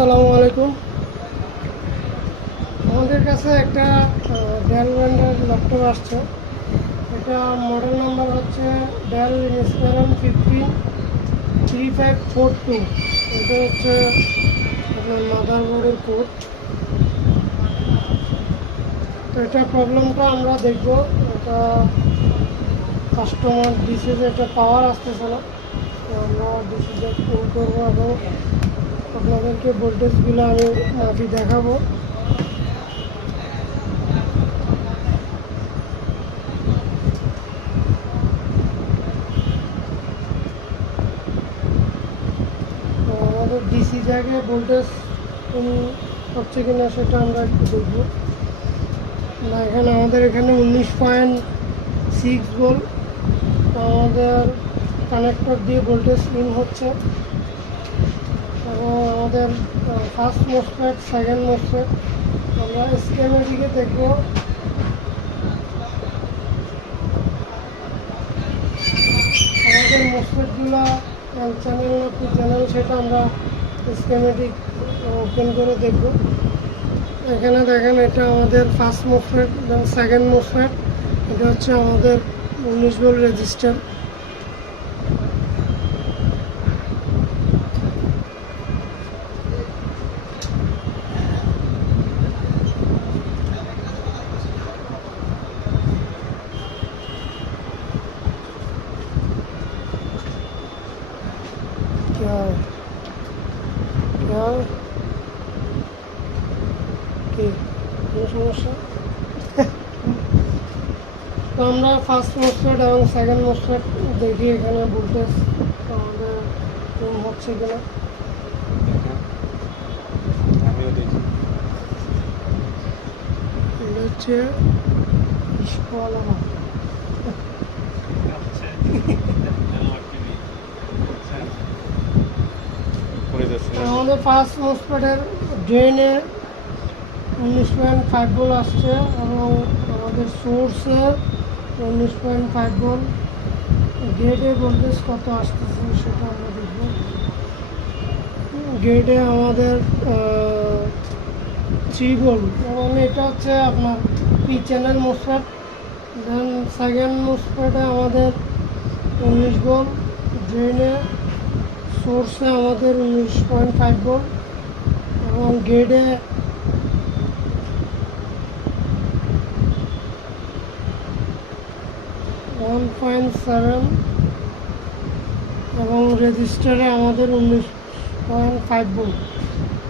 আসসালামু আলাইকুম। আমাদের কাছে একটা ডেল ব্র্যান্ডের ল্যাপটপ আসছে। এটা মডেল নাম্বার হচ্ছে ডেল ইন্সপিরেশন 153542। এটা হচ্ছে আপনার মাদারবোর্ডের কোড। তো এটা প্রবলেমটা আমরা দেখব। এটা কাস্টমার ডিসি যে এটা পাওয়ার আসতেছে না, তো আমরা ডিসিটা ইন করবো এবং আপনাদেরকে ভোল্টেজগুলো আমি দেখাবো। তো আমাদের ডিসি জায়গায় ভোল্টেজ হচ্ছে কিনা সেটা আমরা একটু দেখবো। না, আমাদের এখানে 19.6 ভোল্ট আমাদের কানেক্টর দিয়ে ভোল্টেজ ইন হচ্ছে এবং আমাদের ফার্স্ট মোসফেট, সেকেন্ড মোসফেট আমরা স্কেমেটিকে দেখব। আমাদের মোসফেটগুলো চ্যানেল না কি চ্যানেল সেটা আমরা স্কেমেটিক ওপেন করে দেখব। এখানে দেখেন এটা আমাদের ফার্স্ট মোসফেট এবং সেকেন্ড মোসফেট। এটা হচ্ছে আমাদের 19 ভোল্ট রেজিস্ট্যার। কোনো সমস্যা? তো আমরা ফার্স্ট মোসফেট এবং সেকেন্ড মোসফেট দেখি এখানে ভোল্টেজ আমাদের হচ্ছে কিনা। এটা হচ্ছে আমাদের ফার্স্ট মোসফেটের ড্রেনে 19.5 ভোল্ট আসছে এবং আমাদের সোর্সে 19.5 ভোল্ট। গেটে ভোল্টেজ কত আসতেছে সেটা আমরা দেখব। গেটে আমাদের 3 ভোল্ট এবং এটা হচ্ছে আপনার P channel MOSFET. Then second মোসফেটে আমাদের 19 ভোল্ট, ড্রেনে সোর্সে আমাদের 19.5 ভোল্ট এবং গেটে 1.7 এবং রেজিস্টারে আমাদের 19.5 ভোল্ট।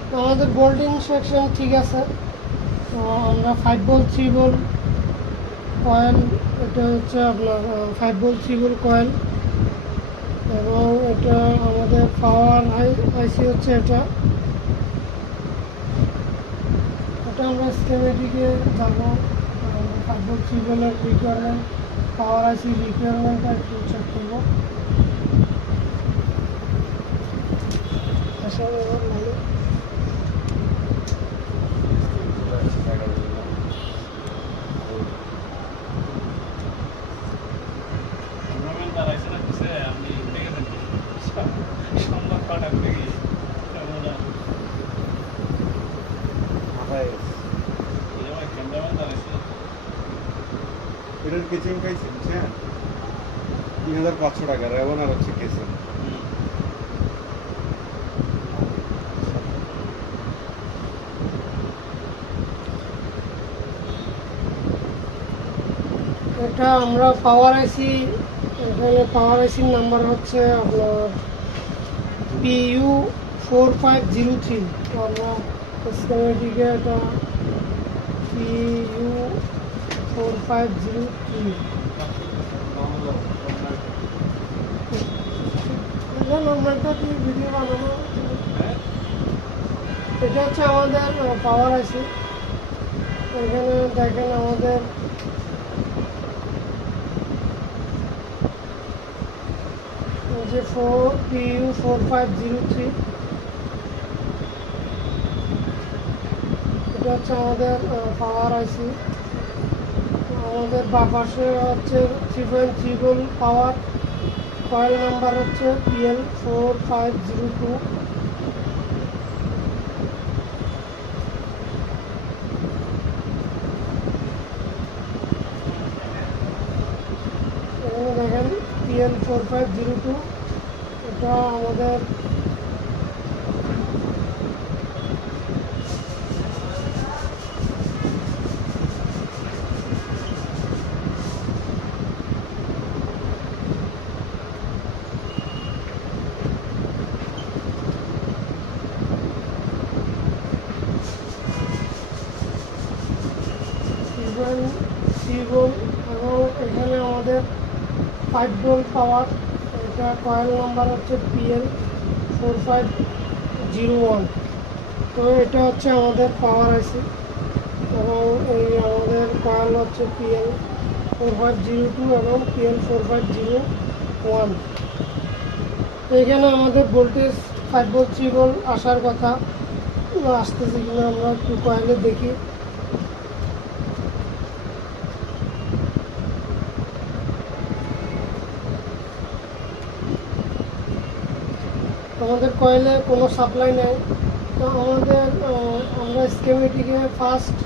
তো আমাদের ভোল্টিং সেকশন ঠিক আছে। তো আমরা 5 ভোল্ট 3 ভোল্ট কয়েল, এটা হচ্ছে আপনার 5 ভোল্ট 3 ভোল্ট কয়েল এবং এটা আমাদের পাওয়ার আইসি হচ্ছে এটা আমরা স্কেমেটিকে যাবো। 5 ভোল্ট 3 ভোল্টের রিকোয়ারমেন্ট, পাওয়ার আইসি রিকোয়ারমেন্টটা একটু চেক করবো। আসলে ভালো এটার কেচিং পাইছি বুঝছেন, 3500 টাকা রেবন আর হচ্ছে কেচিং। এটা আমরা পাওয়ার আইসি, এখানে পাওয়ার আইসির নাম্বার হচ্ছে আপনার PU4503। তো আমরা স্কেমেটিকে এটা PU4503 নাম্বারটা কি ভিডিও বানানো। এটা হচ্ছে আমাদের পাওয়ার আইসি। এখানে দেখেন আমাদের যে PU4503 এটা হচ্ছে আমাদের পাওয়ার আইসি। আমাদের বাপাশে হচ্ছে 3.3 ভোল্ট পাওয়ার। কয়েল নাম্বার হচ্ছে PL4502 4502, এটা আমাদের এবং এখানে আমাদের 5 ভোল্ট পাওয়ার, এটা কয়েল নাম্বার হচ্ছে PL4501। তো এটা হচ্ছে আমাদের পাওয়ার আইসি এবং এই আমাদের কয়েল হচ্ছে PL4502 এবং PL4501। এখানে আমাদের ভোল্টেজ 5 ভোল্ট 3 ভোল্ট আসার কথা, আসতেছে কিনা আমরা একটু কয়েলে দেখি। আমাদের কয়েলে কোনো সাপ্লাই নেই। তো আমরা স্কেমেটিকে ফার্স্ট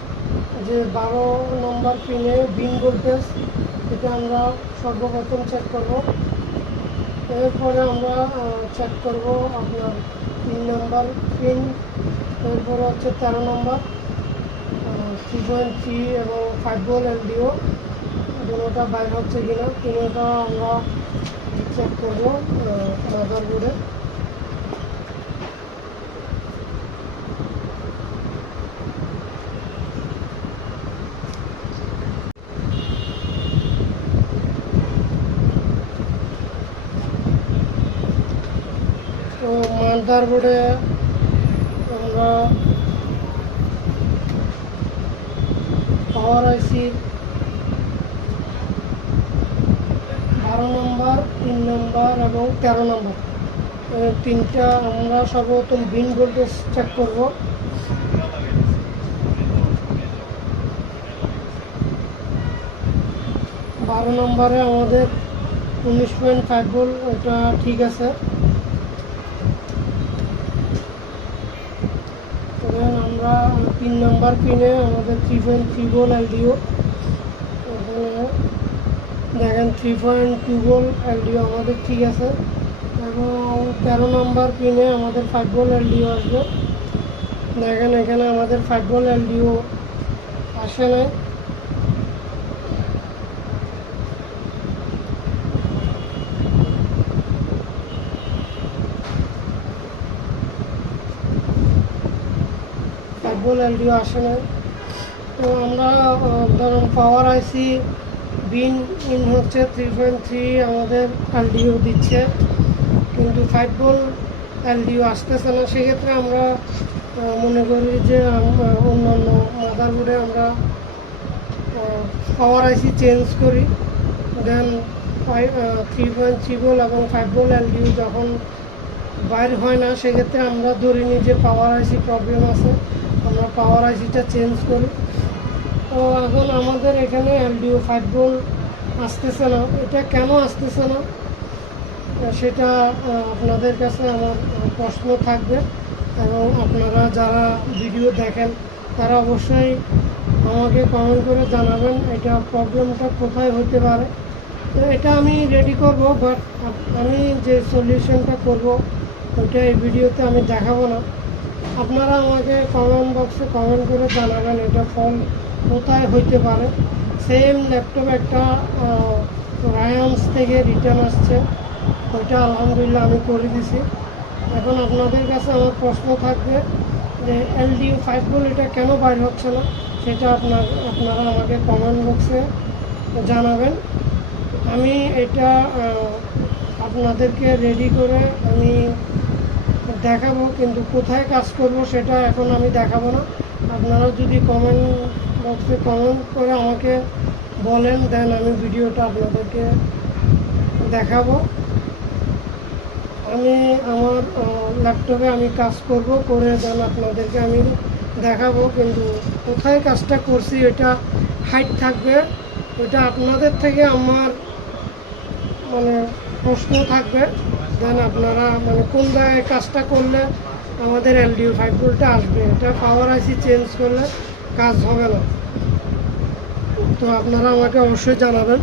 যে 12 নম্বর পিনে বিন ভোল্টেজ, এটা আমরা সর্বপ্রথম চেক করব। এরপরে আমরা চেক করব আপনার 3 নম্বর পিন, এরপরে হচ্ছে 13 নম্বর 3.3 এবং 5 ভোল্ট LDO দুটোটা বাইর হচ্ছে কিনা, তিনটা আমরা চেক করব মাদারবোর্ডে। তো মাদারবোর্ডে আমরা পাওয়ার আইসি 12 নম্বর, 3 নম্বর এবং 13 নম্বর তিনটা আমরা সর্বপ্রথম বিন ভোল্টেজ চেক করব। বারো নম্বরে আমাদের 19.5 ভোল্ট, এটা ঠিক আছে। আমরা 3 নম্বর পিনে আমাদের 3.3 ভোল্ট LDO, এখানে দেখেন 3.2 ভোল্ট LDO আমাদের ঠিক আছে। এবং 13 নম্বর পিনে আমাদের 5 ভোল্ট LDO আসবে। দেখেন এখানে আমাদের 5 ভোল্ট LDO আসে নাই। LDO আসে না। তো আমরা ধরুন পাওয়ার আইসি বিন ইন হচ্ছে 3.3 আমাদের LDO দিচ্ছে, কিন্তু 5 ভোল্ট LDO আসতেছে না। সেক্ষেত্রে আমরা মনে করি যে অন্যান্য মাদারবোর্ডে আমরা পাওয়ার আইসি চেঞ্জ করি, দেন 3.3 ভোল্ট এবং 5 ভোল্ট LDO যখন বাইর হয় না, সেক্ষেত্রে আমরা ধরে নিই যে পাওয়ার আইসি প্রবলেম আছে, আমরা পাওয়ার আইসিটা চেঞ্জ করি। তো এখন আমাদের এখানে LDO 5 ভোল্ট আসতেছে না। এটা কেন আসতেছে না সেটা আপনাদের কাছে আমার প্রশ্ন থাকবে, এবং আপনারা যারা ভিডিও দেখেন তারা অবশ্যই আমাকে কমেন্ট করে জানাবেন এটা প্রবলেমটা কোথায় হতে পারে। তো এটা আমি রেডি করব, বাট আমি যে সলিউশনটা করব ওইটা এই ভিডিওতে আমি দেখাবো না। আপনারা আমাকে কমেন্ট বক্সে কমেন্ট করে জানাবেন এটা ফল্ট কোথায় হইতে পারে। সেম ল্যাপটপ একটা রায়ান্স থেকে রিটার্ন আসছে, ওইটা আলহামদুলিল্লাহ আমি করে দিছি। এখন আপনাদের কাছে আমার প্রশ্ন থাকবে যে LDO 5 ভোল্ট এটা কেন বাইর হচ্ছে না, সেটা আপনারা আমাকে কমেন্ট বক্সে জানাবেন। আমি এটা আপনাদেরকে রেডি করে আমি দেখাবো, কিন্তু কোথায় কাজ করব সেটা এখন আমি দেখাবো না। আপনারা যদি কমেন্ট বক্সে কমেন্ট করে আমাকে বলেন, দেন আমি ভিডিওটা আপনাদেরকে দেখাবো। আমি আমার ল্যাপটপে আমি কাজ করব, করে দেন আপনাদেরকে আমি দেখাবো, কিন্তু কোথায় কাজটা করছি এটা হাইড থাকবে। এটা আপনাদের থেকে আমার মানে প্রশ্ন থাকবে, দেন আপনারা মানে কোন জায়গায় কাজটা করলে আমাদের LDO 5 ভোল্টটা আসবে। এটা পাওয়ার আইসি চেঞ্জ করলে কাজ হবে না। তো আপনারা আমাকে অবশ্যই জানাবেন।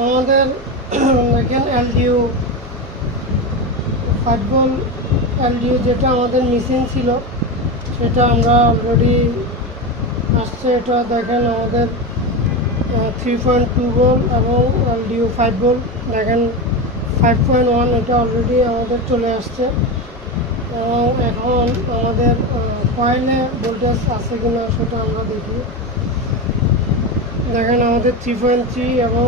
আমাদের দেখেন LDO 5 ভোল্ট LDO যেটা আমাদের মিসিং ছিল সেটা আমরা অলরেডি আসছে। এটা দেখেন আমাদের 3.2 ভোল্ট এবং LDO 5 ভোল্ট দেখেন 5.1 এটা অলরেডি আমাদের চলে আসছে। এবং এখন আমাদের কয়েলে ভোল্টেজ আছে কিনা সেটা আমরা দেখি। দেখেন আমাদের 3.3 এবং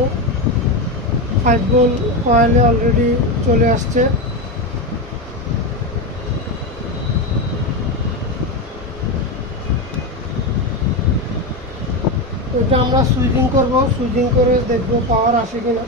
5 ভোল্ট কয়েলে অলরেডি চলে আসছে। এটা আমরা সুইচিং করব, সুইচিং করে দেখব পাওয়ার আসে কিনা।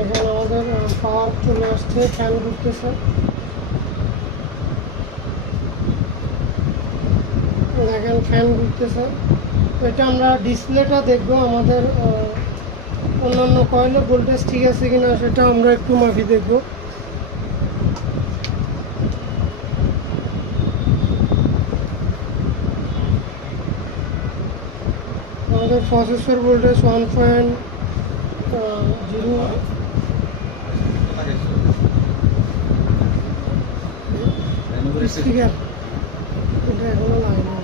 এখানে আমাদের পাওয়ার চলে আসছে, ফ্যান ঘুরতেছে। দেখেন ফ্যান ঘুরতেছে। এটা আমরা ডিসপ্লেটা দেখবো আমাদের অন্যান্য কয়েলে ভোল্টেজ ঠিক আছে কিনা সেটা আমরা একটু মাপি দেখব। আমাদের প্রসেসর ভোল্টেজ 1.0 স্পিকার এটা এখনো লাগে না।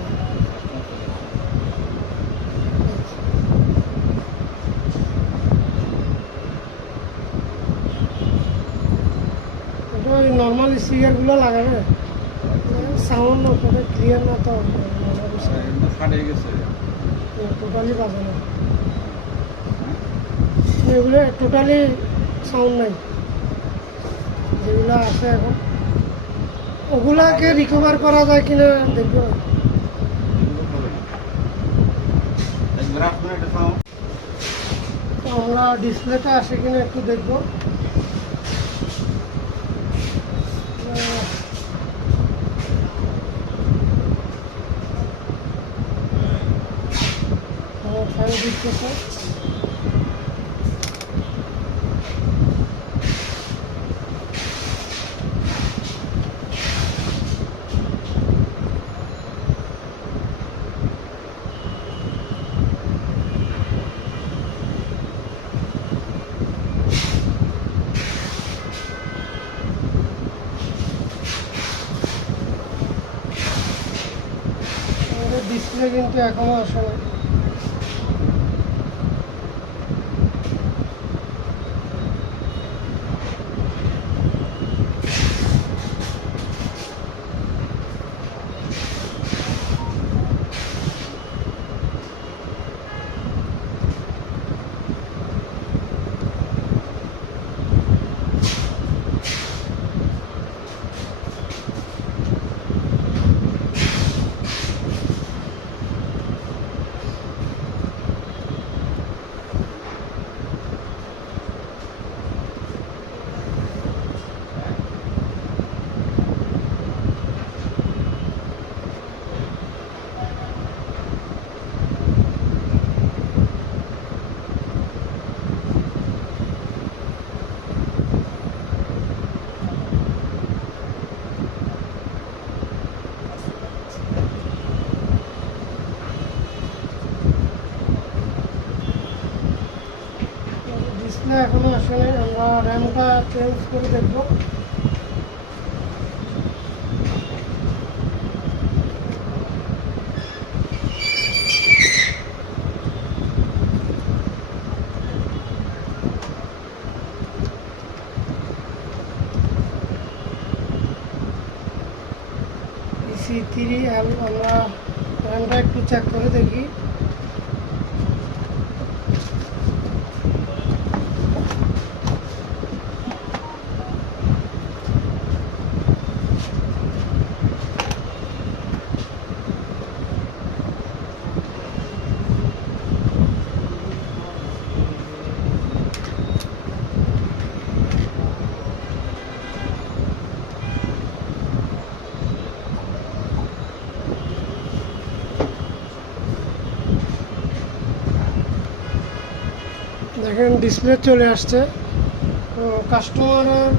এটা ওই নর্মাল স্পিকারগুলো লাগাবে, সাউন্ড ওটা ক্লিয়ার না তো ফাটে গেছে, টোটালি বাজে না, এগুলো টোটালি সাউন্ড নাই যেগুলো আছে এখন। ওগুলাকে রিকভার করা যায় কিনা দেখবো। আমরা ডিসপ্লেটা আসে কিনা একটু দেখবো। ফ্যান দিতেছে। ডিসপ্লে কিন্তু এখনো আসে না। ডিসপ্লে এখনো আসে নাই। আমরা র্যামটা চেঞ্জ করে দেখবো। র্যামটা একটু চেক করে দেখি। দেখেন ডিসপ্লে চলে আসছে। তো কাস্টমারের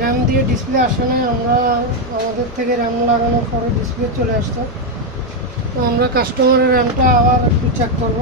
র্যাম দিয়ে ডিসপ্লে আসে নাই, আমরা আমাদের থেকে র্যাম লাগানোর পরে ডিসপ্লে চলে আসছে। তো আমরা কাস্টমারের র্যামটা আবার একটু চেক করব।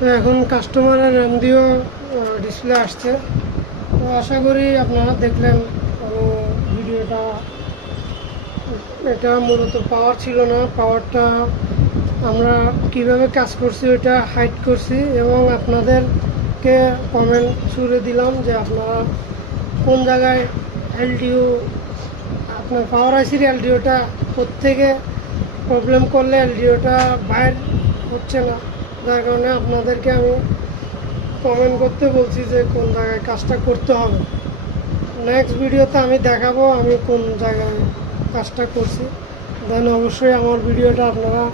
তো এখন কাস্টমারের র্যাম দিয়েও ডিসপ্লে আসছে। তো আশা করি আপনারা দেখলেন ভিডিওটা। এটা মূলত পাওয়ার ছিল না, পাওয়ারটা আমরা কিভাবে কাজ করছি ওটা হাইড করছি এবং আপনাদেরকে কমেন্ট ছুড়ে দিলাম যে আপনারা কোন জায়গায় এলডিও আপনার পাওয়ার আইসির এলডিওটা কোত্থেকে প্রবলেম করলে এলডিওটা বাইর হচ্ছে না, যার কারণে আপনাদেরকে আমি কমেন্ট করতে বলছি যে কোন জায়গায় কাজটা করতে হবে। নেক্সট ভিডিওতে আমি দেখাবো আমি কোন জায়গায় কাজটা করছি। দেন অবশ্যই আমার ভিডিওটা আপনারা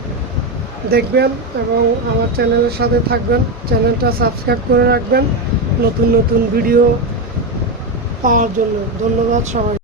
দেখবেন এবং আমার চ্যানেলের সাথে থাকবেন, চ্যানেলটা সাবস্ক্রাইব করে রাখবেন নতুন নতুন ভিডিও পাওয়ার জন্য। ধন্যবাদ সবাই।